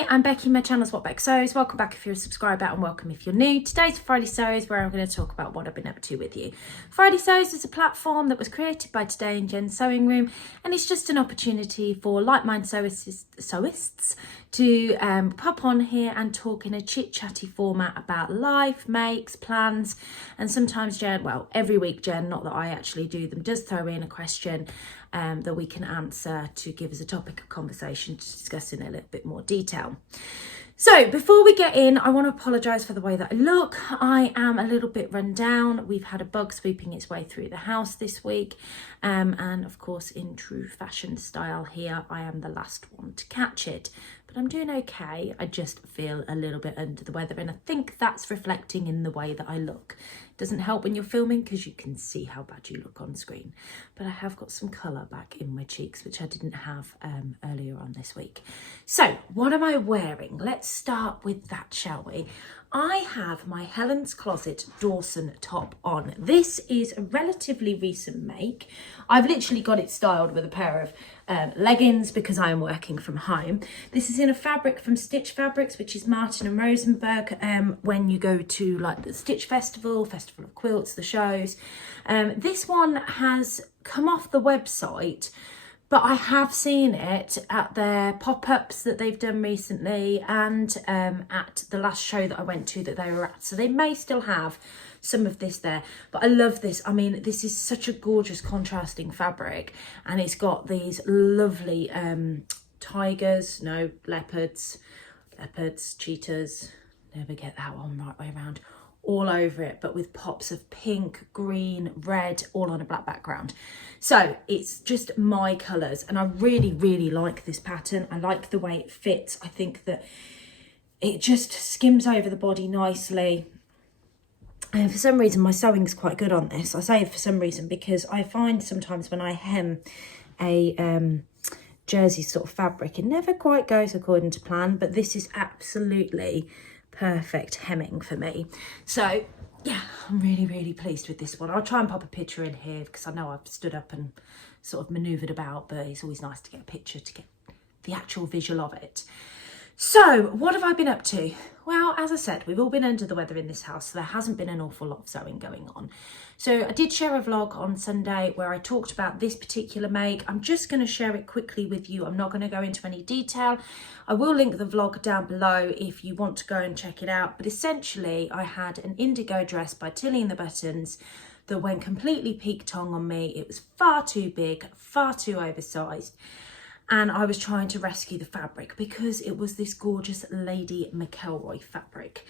Hi, I'm Becky, my channel's What Beck Sews. Welcome back if you're a subscriber and welcome if you're new. Today's Friday Sews, where I'm going to talk about what I've been up to with you. Friday Sews is a platform that was created by Today and Jen's Sewing Room, and it's just an opportunity for like-minded sewists to pop on here and talk in a chit-chatty format about life, makes, plans, and sometimes Jen, well, every week Jen, not that I actually do them, does throw in a question that we can answer to give us a topic of conversation to discuss in a little bit more detail. So before we get in, I want to apologise for the way that I look. I am a little bit run down. We've had a bug sweeping its way through the house this week. And of course, in true fashion style here, I am the last one to catch it. But I'm doing okay. I just feel a little bit under the weather, and I think that's reflecting in the way that I look. It doesn't help when you're filming because you can see how bad you look on screen. But I have got some colour back in my cheeks, which I didn't have earlier on this week. So what am I wearing? Let's start with that, shall we? I have my Helen's Closet Dawson top on. This is a relatively recent make. I've literally got it styled with a pair of leggings because I am working from home. This is in a fabric from Stitch Fabrics, which is Martin and Rosenberg. When you go to like the Stitch Festival of Quilts, the shows. This one has come off the website, but I have seen it at their pop-ups that they've done recently and at the last show that I went to that they were at. So they may still have some of this there. But I love this. I mean, this is such a gorgeous contrasting fabric. And it's got these lovely leopards, cheetahs. Never get that one right way around. All over it, but with pops of pink, green, red, all on a black background. So it's just my colours, and I really, really like this pattern. I like the way it fits. I think that it just skims over the body nicely. And for some reason, my sewing's quite good on this. I say for some reason because I find sometimes when I hem a jersey sort of fabric, it never quite goes according to plan, but this is absolutely perfect hemming for me. So yeah, I'm really, really pleased with this one. I'll try and pop a picture in here because I know I've stood up and sort of manoeuvred about, but it's always nice to get a picture to get the actual visual of it. So what have I been up to? Well, as I said, we've all been under the weather in this house, so there hasn't been an awful lot of sewing going on. So I did share a vlog on Sunday where I talked about this particular make. I'm just going to share it quickly with you. I'm not going to go into any detail. I will link the vlog down below if you want to go and check it out. But essentially, I had an indigo dress by Tilly and the Buttons that went completely peak-tongue on me. It was far too big, far too oversized. And I was trying to rescue the fabric because it was this gorgeous Lady McElroy fabric.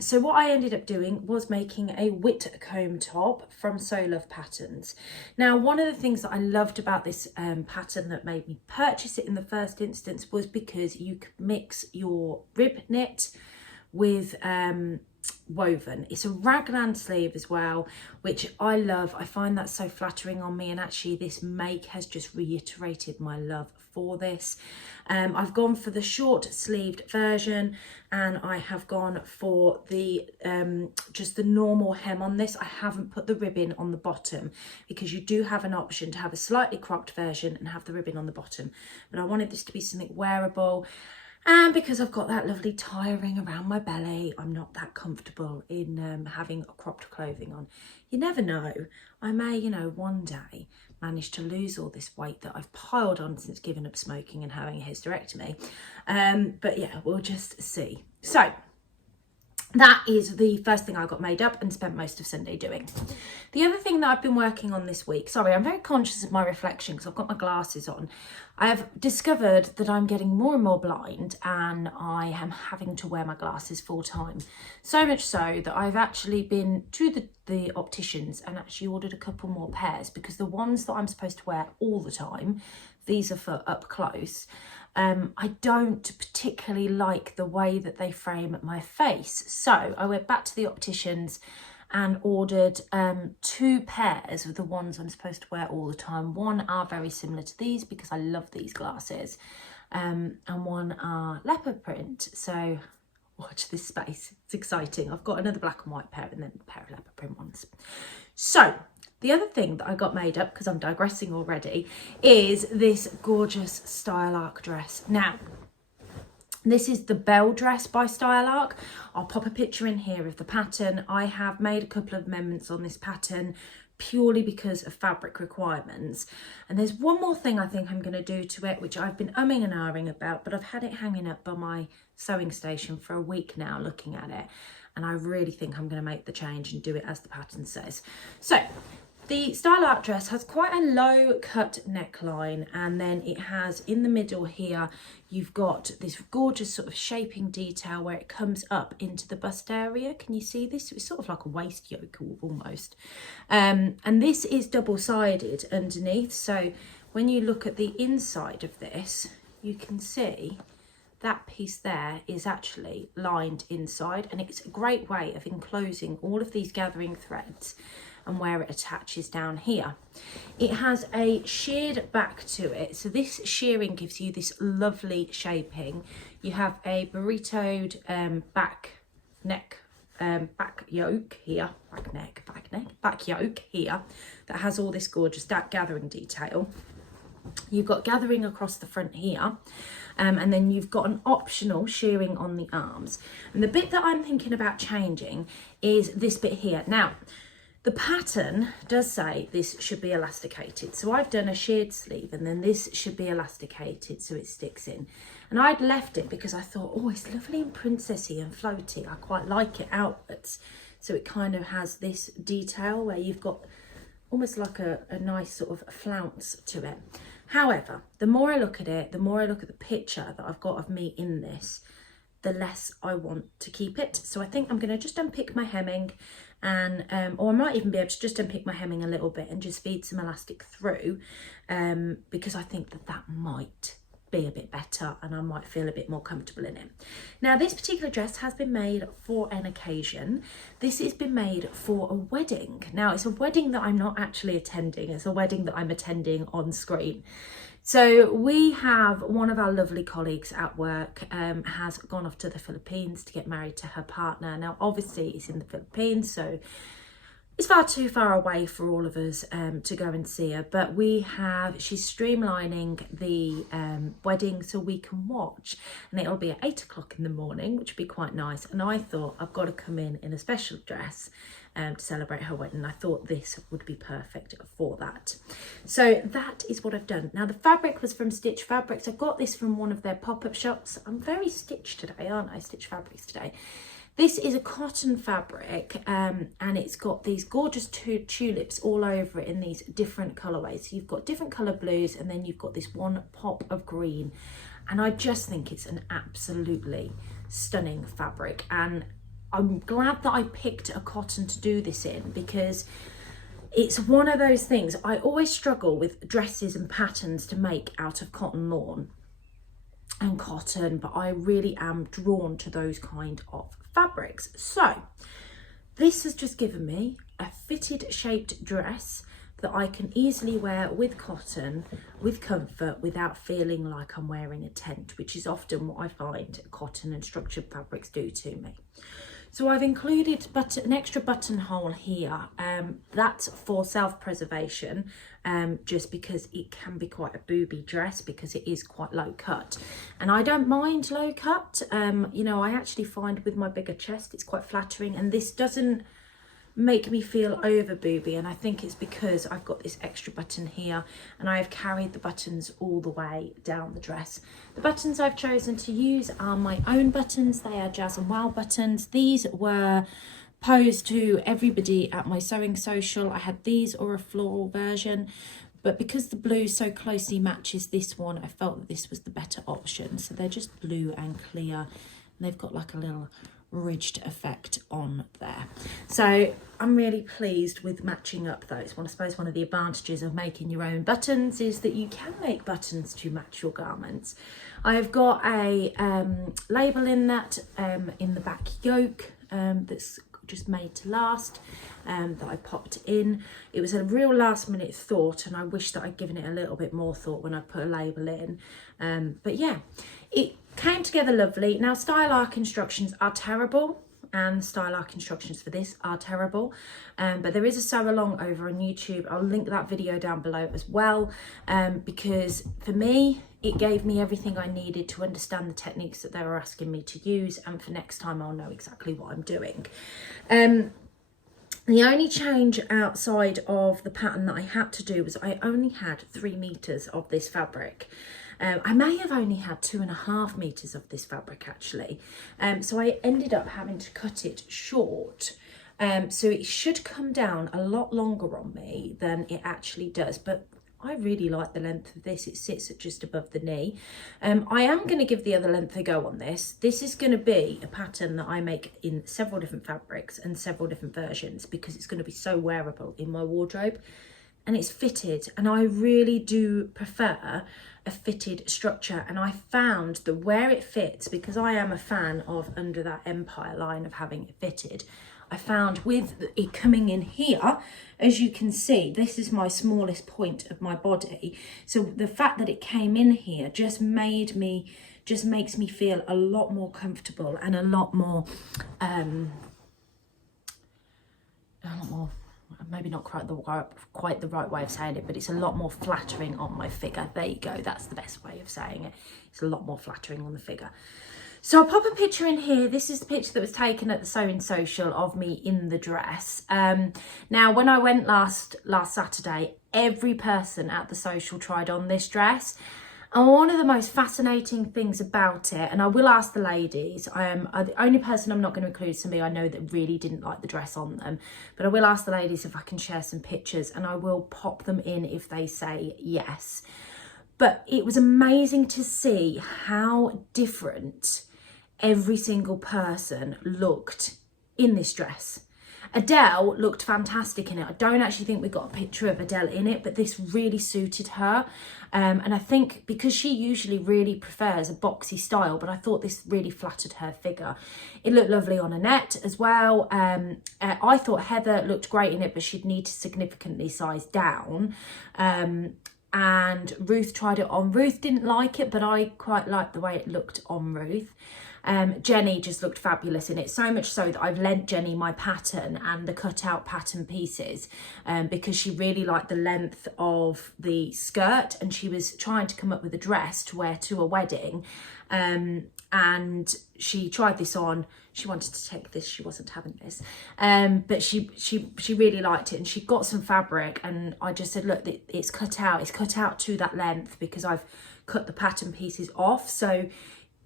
So what I ended up doing was making a whitcomb top from Sew Love Patterns. Now, one of the things that I loved about this pattern that made me purchase it in the first instance was because you could mix your rib knit with woven. It's a raglan sleeve as well, which I love. I find that so flattering on me, and actually this make has just reiterated my love for this. I've gone for the short sleeved version, and I have gone for the just the normal hem on this. I haven't put the ribbon on the bottom because you do have an option to have a slightly cropped version and have the ribbon on the bottom, but I wanted this to be something wearable. And because I've got that lovely tie ring around my belly, I'm not that comfortable in having a cropped clothing on. You never know. I may, one day manage to lose all this weight that I've piled on since giving up smoking and having a hysterectomy. But yeah, we'll just see. So that is the first thing I got made up and spent most of Sunday doing. The other thing that I've been working on this week, sorry, I'm very conscious of my reflection because I've got my glasses on. I have discovered that I'm getting more and more blind and I am having to wear my glasses full time. So much so that I've actually been to the opticians and actually ordered a couple more pairs because the ones that I'm supposed to wear all the time, these are for up close. I don't particularly like the way that they frame my face. So I went back to the opticians and ordered 2 pairs of the ones I'm supposed to wear all the time. One are very similar to these because I love these glasses, and one are leopard print. So watch this space, it's exciting. I've got another black and white pair and then a pair of leopard print ones. So the other thing that I got made up, because I'm digressing already, is this gorgeous style arc dress. Now, This is the Belle dress by Style Arc. I'll pop a picture in here of the pattern. I have made a couple of amendments on this pattern purely because of fabric requirements. And there's one more thing I think I'm going to do to it, which I've been umming and ahhing about, but I've had it hanging up by my sewing station for a week now looking at it. And I really think I'm going to make the change and do it as the pattern says. So the Style Arc dress has quite a low cut neckline, and then it has in the middle here, you've got this gorgeous sort of shaping detail where it comes up into the bust area. Can you see this? It's sort of like a waist yoke almost. And this is double-sided underneath. So when you look at the inside of this, you can see that piece there is actually lined inside, and it's a great way of enclosing all of these gathering threads and where it attaches down here. It has a sheared back to it, so this shearing gives you this lovely shaping. You have a burritoed back yoke here, back yoke here that has all this gorgeous gathering detail. You've got gathering across the front here, and then you've got an optional shearing on the arms. And the bit that I'm thinking about changing is this bit here. Now, the pattern does say this should be elasticated. So I've done a sheared sleeve, and then this should be elasticated so it sticks in. And I'd left it because I thought, oh, it's lovely and princessy and floaty. I quite like it outwards. So it kind of has this detail where you've got almost like a nice sort of flounce to it. However, the more I look at it, the more I look at the picture that I've got of me in this, the less I want to keep it. So I think I'm going to just unpick my hemming, and or I might even be able to just unpick my hemming a little bit and just feed some elastic through, because I think that might be a bit better and I might feel a bit more comfortable in it. Now, this particular dress has been made for an occasion. This has been made for a wedding. Now, it's a wedding that I'm not actually attending. It's a wedding that I'm attending on screen. So we have one of our lovely colleagues at work has gone off to the Philippines to get married to her partner. Now, obviously it's in the Philippines, so it's far too far away for all of us to go and see her, but she's streamlining the wedding so we can watch, and it'll be at 8 o'clock in the morning, which would be quite nice. And I thought, I've got to come in a special dress to celebrate her wedding. I thought this would be perfect for that. So that is what I've done. Now, the fabric was from Stitch Fabrics. I got this from one of their pop-up shops. I'm very Stitch today, aren't I? Stitch Fabrics today. This is a cotton fabric, and it's got these gorgeous tulips all over it in these different colourways. So you've got different colour blues, and then you've got this one pop of green. And I just think it's an absolutely stunning fabric. And I'm glad that I picked a cotton to do this in, because it's one of those things. I always struggle with dresses and patterns to make out of cotton lawn and cotton, but I really am drawn to those kind of fabrics. So this has just given me a fitted shaped dress that I can easily wear with cotton, with comfort, without feeling like I'm wearing a tent, which is often what I find cotton and structured fabrics do to me. So I've included an extra buttonhole here. That's for self-preservation, just because it can be quite a booby dress because it is quite low cut. And I don't mind low cut. You know, I actually find with my bigger chest, it's quite flattering, and this doesn't make me feel over booby. And I think it's because I've got this extra button here, and I have carried the buttons all the way down the dress. The buttons I've chosen to use are my own buttons. They are Jazz and Wow buttons. These were posed to everybody at my sewing social. I had these or a floral version, but because the blue so closely matches this one, I felt that this was the better option. So they're just blue and clear, and they've got like a little ridged effect on there. So I'm really pleased with matching up those. Well, I suppose one of the advantages of making your own buttons is that you can make buttons to match your garments. I've got a label in that in the back yoke that's just made to last, that I popped in. It was a real last minute thought, and I wish that I'd given it a little bit more thought when I put a label in, but yeah, it came together lovely. Now, Style Arc instructions are terrible. and the style arc instructions for this are terrible, but there is a sew along over on YouTube. I'll link that video down below as well, because for me it gave me everything I needed to understand the techniques that they were asking me to use, and for next time I'll know exactly what I'm doing. The only change outside of the pattern that I had to do was I only had 3 meters of this fabric. I may have only had 2.5 meters of this fabric actually. So I ended up having to cut it short. So it should come down a lot longer on me than it actually does, but I really like the length of this. It sits at just above the knee. I am going to give the other length a go on this. This is going to be a pattern that I make in several different fabrics and several different versions, because it's going to be so wearable in my wardrobe, and it's fitted, and I really do prefer a fitted structure. And I found that where it fits, because I am a fan of Under That Empire line of having it fitted, I found with it coming in here, as you can see, this is my smallest point of my body. So the fact that it came in here just makes me feel a lot more comfortable and a lot more, maybe not quite the right way of saying it, but it's a lot more flattering on my figure. There you go, that's the best way of saying it. It's a lot more flattering on the figure. So I'll pop a picture in here. This is the picture that was taken at the Sewing Social of me in the dress. Now, when I went last Saturday, every person at the social tried on this dress. And one of the most fascinating things about it, and I will ask the ladies, the only person I'm not going to include is somebody I know that really didn't like the dress on them, but I will ask the ladies if I can share some pictures, and I will pop them in if they say yes. But it was amazing to see how different every single person looked in this dress. Adele looked fantastic in it. I don't actually think we got a picture of Adele in it, but this really suited her. And I think because she usually really prefers a boxy style, but I thought this really flattered her figure. It looked lovely on Annette as well. I thought Heather looked great in it, but she'd need to significantly size down. And Ruth tried it on. Ruth didn't like it, but I quite liked the way it looked on Ruth. Jenny just looked fabulous in it, so much so that I've lent Jenny my pattern and the cutout pattern pieces, because she really liked the length of the skirt, and she was trying to come up with a dress to wear to a wedding, and she tried this on. She wanted to take this, she wasn't having this, but she really liked it, and she got some fabric, and I just said, look, it's cut out to that length because I've cut the pattern pieces off, so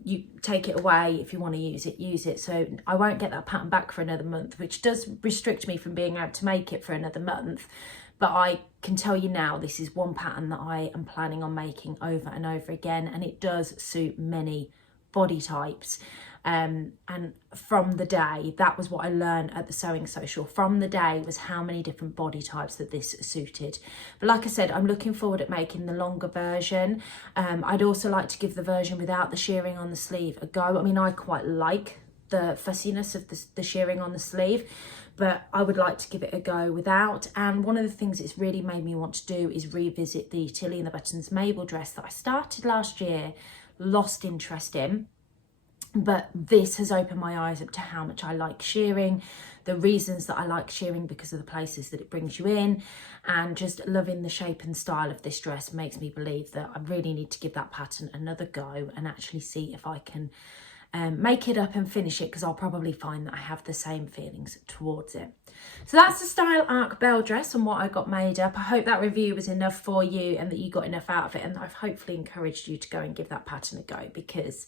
you take it away if you want to use it. So I won't get that pattern back for another month, which does restrict me from being able to make it for another month. But I can tell you now, this is one pattern that I am planning on making over and over again, and it does suit many body types. And from the day, that was what I learned at the Sewing Social. From the day was how many different body types that this suited. But like I said, I'm looking forward at making the longer version. I'd also like to give the version without the shearing on the sleeve a go. I mean, I quite like the fussiness of the shearing on the sleeve, but I would like to give it a go without. And one of the things it's really made me want to do is revisit the Tilly and the Buttons Mabel dress that I started last year, lost interest in. But this has opened my eyes up to how much I like shearing, the reasons that I like shearing because of the places that it brings you in, and just loving the shape and style of this dress makes me believe that I really need to give that pattern another go and actually see if I can make it up and finish it, because I'll probably find that I have the same feelings towards it. So that's the Style Arc Belle dress and what I got made up. I hope that review was enough for you and that you got enough out of it, and that I've hopefully encouraged you to go and give that pattern a go, because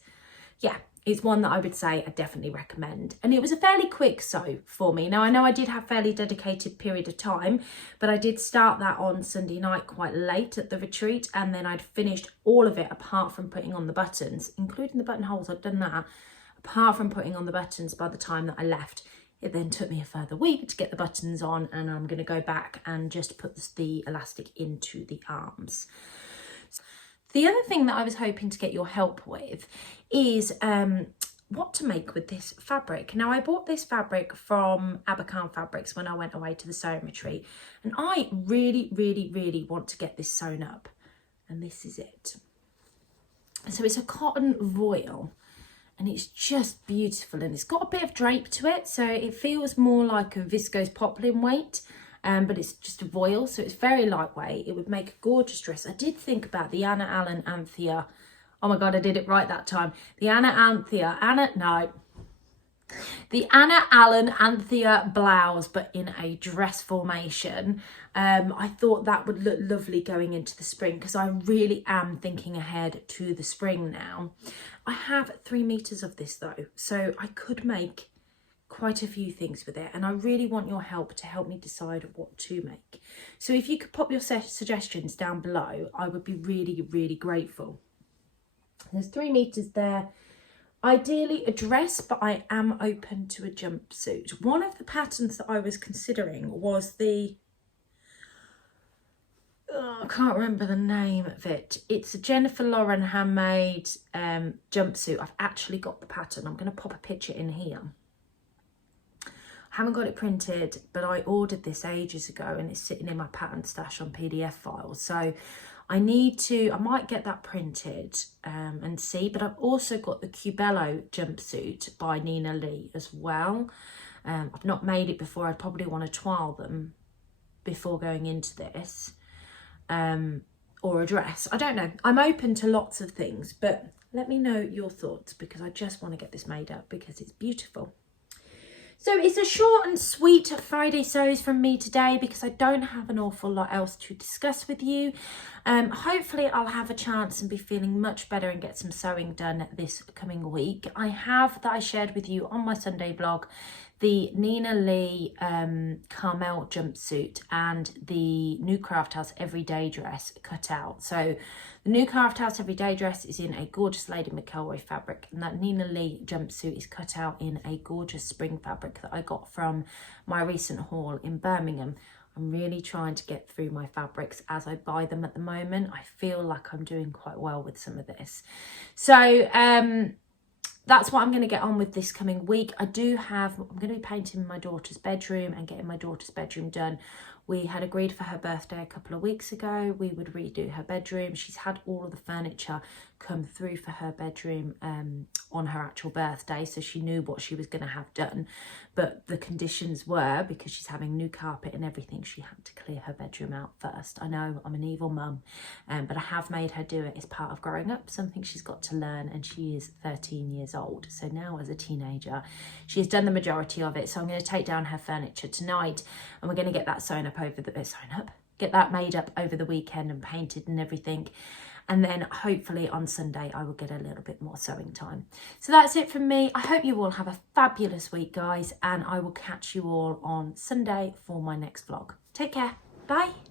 yeah, it's one that I would say I definitely recommend. And it was a fairly quick sew for me. Now, I know I did have a fairly dedicated period of time, but I did start that on Sunday night quite late at the retreat, and then I'd finished all of it apart from putting on the buttons, including the buttonholes. I'd done that. Apart from putting on the buttons by the time that I left, it then took me a further week to get the buttons on, and I'm going to go back and just put the elastic into the arms. The other thing that I was hoping to get your help with is what to make with this fabric. Now, I bought this fabric from Abercarn Fabrics when I went away to the sewing retreat, and I really, really, really want to get this sewn up, and this is it. So it's a cotton voile, and it's just beautiful, and it's got a bit of drape to it, so it feels more like a viscose poplin weight, but it's just a voile, so it's very lightweight. It would make a gorgeous dress. I did think about the Anna Allen Anthea. Oh my God, I did it right that time. The the Anna Allen Anthea blouse, but in a dress formation. I thought that would look lovely going into the spring, because I really am thinking ahead to the spring now. I have 3 meters of this though, so I could make quite a few things with it, and I really want your help to help me decide what to make. So if you could pop your suggestions down below, I would be really, really grateful. There's 3 meters there. Ideally a dress, but I am open to a jumpsuit. One of the patterns that I was considering was the, I can't remember the name of it. It's a Jennifer Lauren handmade jumpsuit. I've actually got the pattern. I'm going to pop a picture in here. I haven't got it printed, but I ordered this ages ago and it's sitting in my pattern stash on PDF files. So I might get that printed and see, but I've also got the Cubello jumpsuit by Nina Lee as well. I've not made it before. I'd probably want to trial them before going into this, or a dress. I don't know. I'm open to lots of things, but let me know your thoughts, because I just want to get this made up because it's beautiful. So it's a short and sweet Friday sews from me today, because I don't have an awful lot else to discuss with you. Hopefully I'll have a chance and be feeling much better and get some sewing done this coming week. I have, that I shared with you on my Sunday vlog, the Nina Lee Carmel jumpsuit and the new Craft House everyday dress cut out. So the new Craft House everyday dress is in a gorgeous Lady McElroy fabric, and that Nina Lee jumpsuit is cut out in a gorgeous spring fabric that I got from my recent haul in Birmingham. I'm really trying to get through my fabrics as I buy them at the moment. I feel like I'm doing quite well with some of this. So that's what I'm going to get on with this coming week. I'm going to be painting my daughter's bedroom and getting my daughter's bedroom done. We had agreed for her birthday a couple of weeks ago we would redo her bedroom. She's had all of the furniture come through for her bedroom on her actual birthday, so she knew what she was going to have done. But the conditions were, because she's having new carpet and everything, she had to clear her bedroom out first. I know I'm an evil mum, but I have made her do it as part of growing up, something she's got to learn, and she is 13 years old. So now as a teenager, she has done the majority of it. So I'm going to take down her furniture tonight, and we're going to get that get that made up over the weekend and painted and everything. And then hopefully on Sunday, I will get a little bit more sewing time. So that's it from me. I hope you all have a fabulous week, guys. And I will catch you all on Sunday for my next vlog. Take care. Bye.